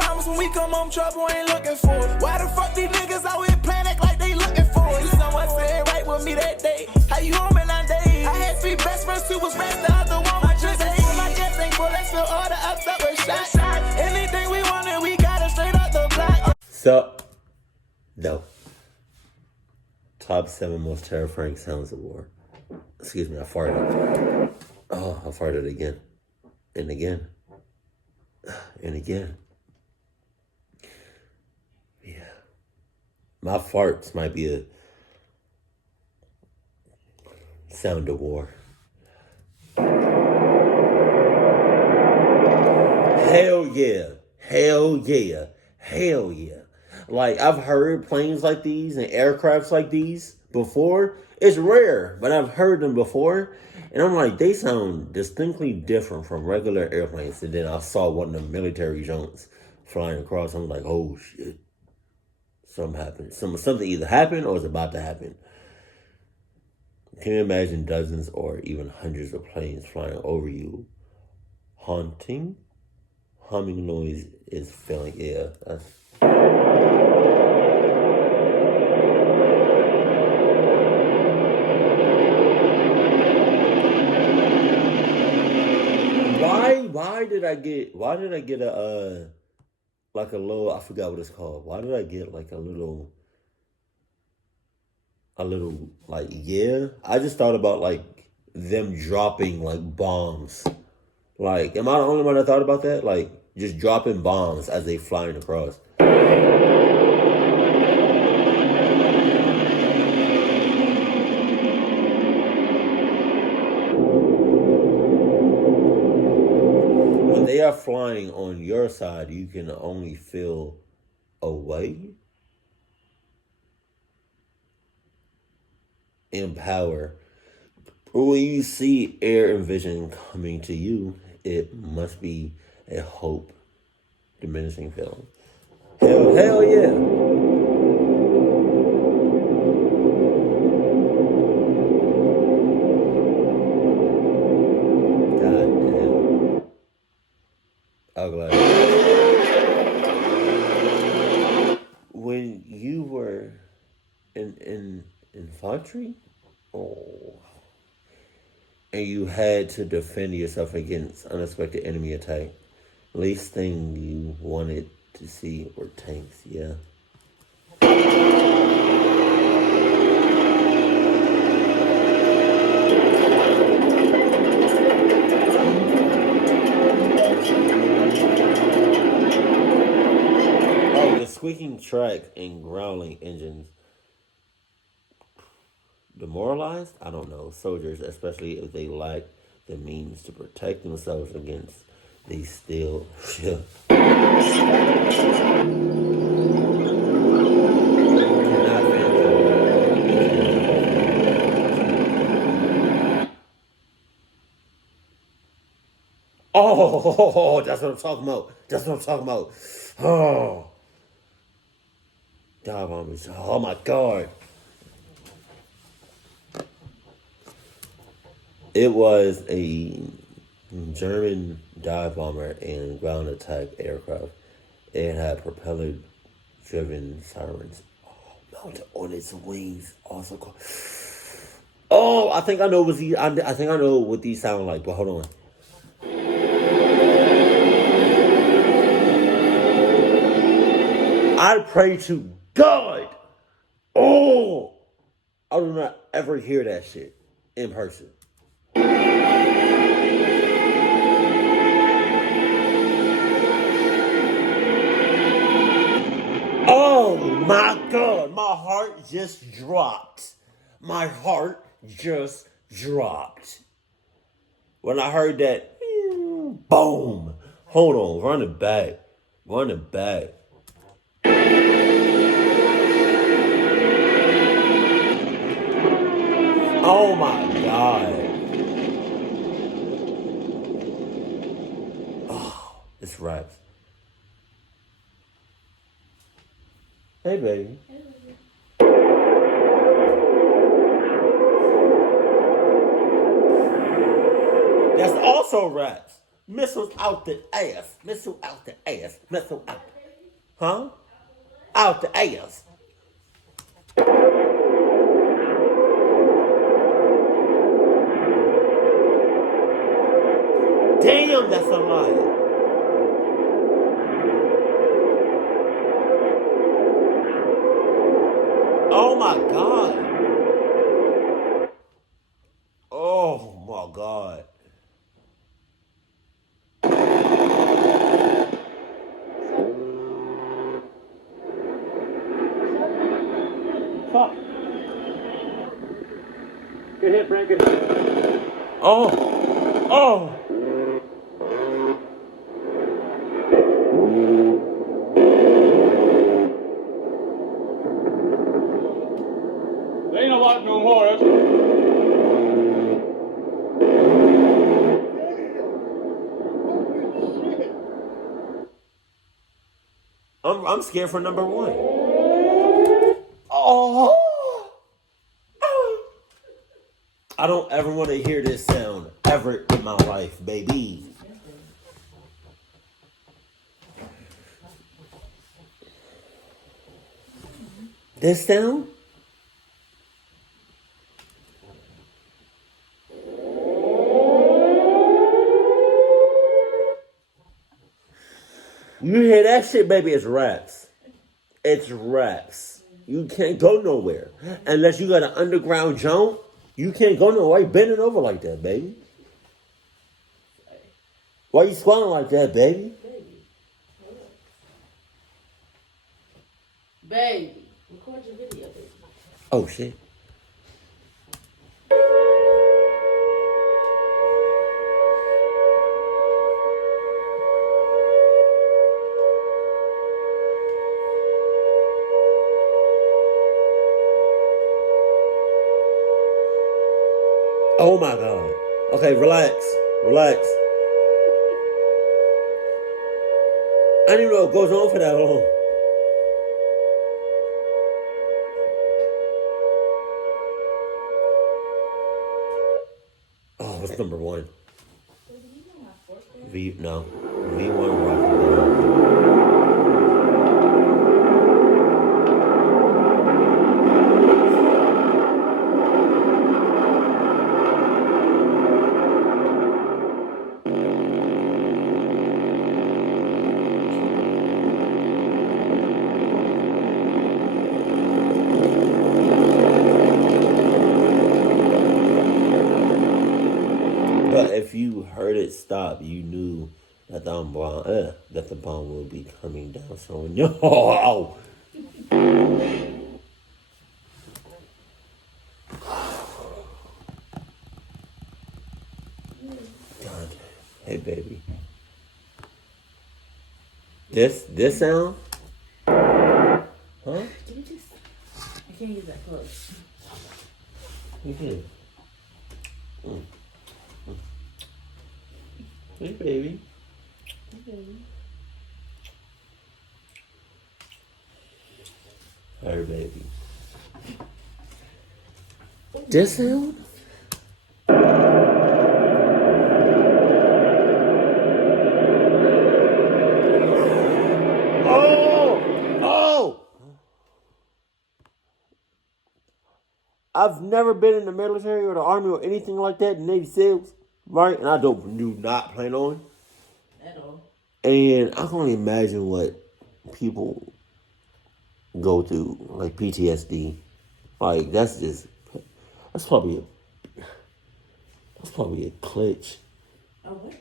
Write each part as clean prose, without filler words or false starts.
promise when we come home, trouble ain't looking for it. Why the fuck these niggas always playing act like they looking for it? Someone said right with me that day. How you home in 9 days? I had 3 best friends, 2 was rest, the other one was just ain't. My jet thankful, let's fill all the ups up with shots. Anything we wanted, we got it straight up the block. So, no. Top 7 most terrifying sounds of war. Excuse me, I farted. Oh, I farted again. And again. And again. Yeah. My farts might be a sound of war. Hell yeah. Hell yeah. Hell yeah. Like, I've heard planes like these and aircrafts like these before. It's rare, but I've heard them before. And I'm like, they sound distinctly different from regular airplanes. And then I saw one of the military drones flying across. I'm like, oh, shit. Something happened. Something either happened or is about to happen. Can you imagine dozens or even hundreds of planes flying over you? Humming noise is filling. Yeah, that's... Why did I get a like a little, I forgot what it's called. Why did I get like a little like, yeah? I just thought about like them dropping like bombs. Like, am I the only one that thought about that? Like, just dropping bombs as they flying across. They are flying on your side, you can only feel away in power. When you see air and vision coming to you, it must be a hope diminishing feeling. Hell yeah. When you were in infantry, and you had to defend yourself against unexpected enemy attack, least thing you wanted to see were tanks, yeah. Squeaking track and growling engines demoralized? I don't know. Soldiers, especially if they lack the means to protect themselves against these steel ships. Oh, that's what I'm talking about. Oh. Dive bombers. Oh my God. It was a German dive bomber and ground attack aircraft. It had propeller driven sirens. Mounted on its wings. Also called. Oh, I think I know I think I know what these sound like, but hold on. I pray to God. Oh, I do not ever hear that shit in person. Oh my God, my heart just dropped. My heart just dropped. When I heard that, boom. Hold on, run it back. Oh my God. Oh, it's raps. Hey, baby. That's also raps. Missiles out the ass. Missile out the ass. Missile out. Huh? Out the ass. Damn, that's a lie. Oh my God. Oh my God. Fuck. Good hit, Frank. Good hit. Oh. Oh. There ain't a lot no more. That's I'm scared for number one. Oh. I don't ever want to hear this sound ever in my life, baby. This sound? You hear that shit, baby? It's raps. It's raps. You can't go nowhere unless you got an underground jump. You can't go nowhere. Why you bending over like that, baby? Why you squatting like that, baby? Baby, record your video, baby. Oh shit. Oh my God. Okay, relax. Relax. I didn't even know it goes on for that long. Oh, it's number one. No. V1 Rocky. But if you heard it stop, you knew that the bomb will be coming down. So no, oh. God, hey baby, this sound, huh? Can you just? I can't use that close. You can. Hey baby. Hey baby. This sound? Oh! I've never been in the military or the army or anything like that, Navy SEALs, right? And I do not plan on. At all. And I can only imagine what people go through, like PTSD. Like that's probably a glitch. Oh, what?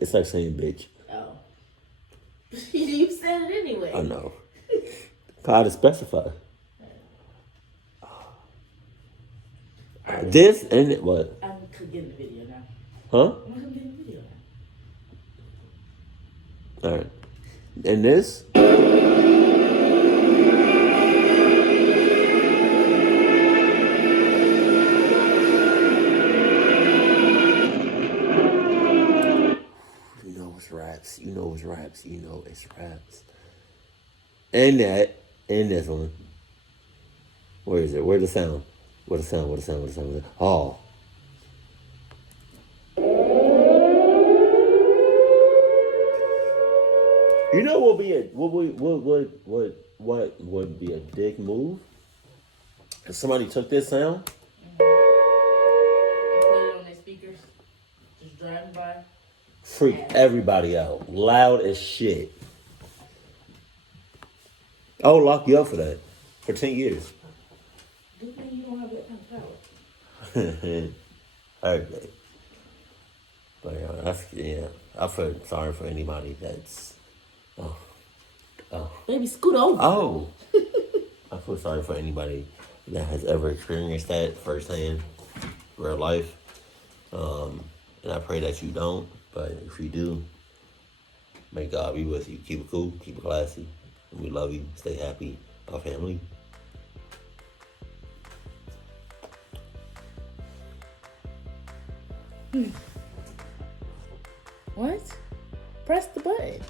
It's like saying bitch. Oh. You said it anyway. I know. Gotta specify. This and it, what? I'm getting the video now. Huh? I'm getting the video now. All right. And this? You know it's raps. You know it's raps. You know it's raps. And that. And this one. Where is it? Where's the sound? What a sound, what a sound, what a sound. Oh. You know what would be a dick move? If somebody took this sound, Put it on their speakers. Just driving by. freak everybody out. Loud as shit. I would lock you up for that. For 10 years. Good thing you don't have that kind of power. Alright, babe. But I feel sorry for anybody that's Baby, scoot over. Oh. I feel sorry for anybody that has ever experienced that firsthand, real life. And I pray that you don't. But if you do, may God be with you. Keep it cool, keep it classy. And we love you. Stay happy. Our family. What? Press the button.